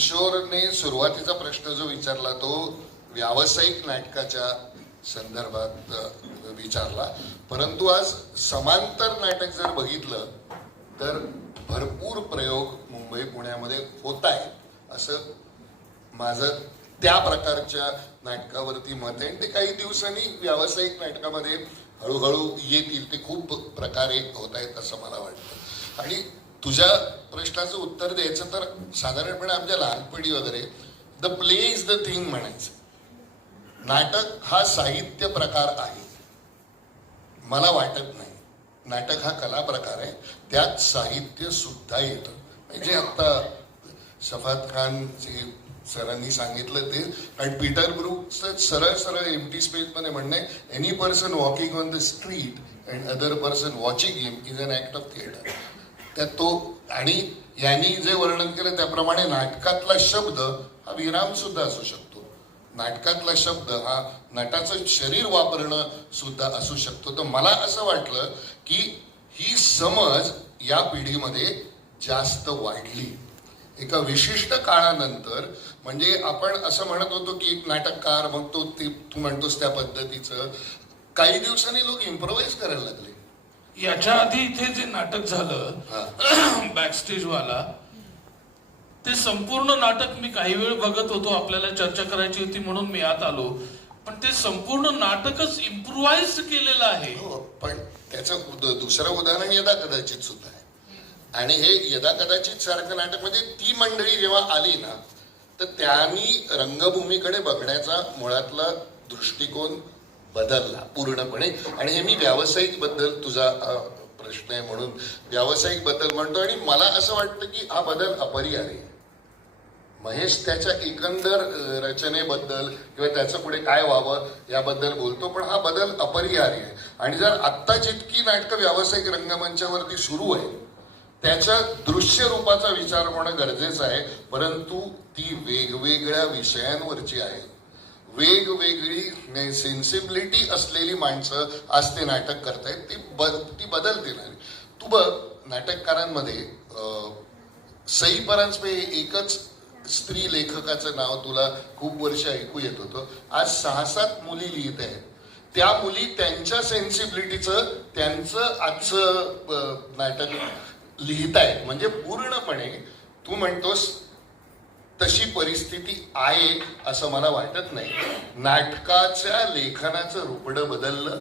किशोरने सुरुवातीचा प्रश्न जो विचारला तो व्यावसायिक नाटकाच्या संदर्भात विचारला, परंतु आज समांतर नाटक जर बघितलं तर भरपूर प्रयोग मुंबई पुण्यामध्ये होत आहेत असं माझं त्या प्रकारच्या नाटकावरती मत आहे. ते काही दिवसांनी व्यावसायिक नाटकामध्ये हळूहळू येतील, ते खूप प्रकारे होत आहेत असं मला वाटतं. आणि तुझ्या प्रश्नाचं उत्तर द्यायचं तर साधारणपणे आमच्या लहानपणी वगैरे the play is the thing म्हणायचं. नाटक हा साहित्य प्रकार आहे मला वाटत नाही. नाटक हा कला प्रकार आहे, त्यात साहित्य सुद्धा येतं. म्हणजे आता शफात खान सरांनी सांगितलं ते, आणि पीटर ब्रूक्सचं सरळ सरळ एम्प्टी स्पेस मध्ये म्हणणे, any person walking on the street and other person watching him is an act of theatre. त्यात तो, आणि यांनी जे वर्णन केलं त्याप्रमाणे नाटकातला शब्द हा विराम सुद्धा असू शकतो. नाटकातला शब्द हा नटाचं शरीर वापरणं सुद्धा असू शकतो. तर मला असं वाटलं की ही समज या पिढीमध्ये जास्त वाढली एका विशिष्ट काळानंतर. म्हणजे आपण असं म्हणत होतो की एक नाटककार, मग तो तू म्हणतोस त्या पद्धतीचं, काही दिवसांनी लोक इम्प्रोव्हाइज करायला लागले. याच्या आधी इथे जे नाटक झालं बॅकस्टेज वाला, ते संपूर्ण नाटक मी काही वेळ बघत होतो, आपल्याला चर्चा करायची होती म्हणून मी आत आलो, पण ते संपूर्ण नाटकच इम्प्रोव्हाइज केलेलं आहे. पण त्याचं दुसरं उदाहरण यदा कदाचित सुद्धा आहे. आणि हे यदा कदाचित सारखं नाटक, म्हणजे ती मंडळी जेव्हा आली ना, तर त्यांनी रंगभूमीकडे बघण्याचा मुळातला दृष्टिकोन बदलला पूर्णपणे. आणि हे मी व्यावसायिक बद्दल, तुझा प्रश्न आहे म्हणून व्यावसायिक बद्दल म्हणतो. आणि मला असं वाटतं की हा बदल अपरिहार्य आहे. महेश त्याच्या एकंदर रचनेबद्दल किंवा त्याचं पुढे काय व्हावं याबद्दल बोलतो, पण हा बदल अपरिहार्य आहे. आणि जर आत्ता जितकी नाटकं व्यावसायिक रंगमंचावरती सुरू आहे त्याच्या दृश्य रूपाचा विचार होणं गरजेचं आहे, परंतु ती वेगवेगळ्या विषयांवरची आहे. वेगवेगळी सेन्सिबिलिटी असलेली माणसं आज ते नाटक करतायत, ती बदलते ना. तू बघ, नाटककारांमध्ये सई परांजपे एकच स्त्री लेखकाचं नाव तुला खूप वर्ष ऐकू येत होतं. आज 6-7 मुली लिहित आहेत. त्या मुली त्यांच्या सेन्सिबिलिटीचं, त्यांचं आजचं नाटक लिहित आहेत. म्हणजे पूर्णपणे तू म्हणतोस तशी परिस्थिती आहे असं मला वाटत नाही. नाटकाच्या लेखनाचं रुपडं बदललं.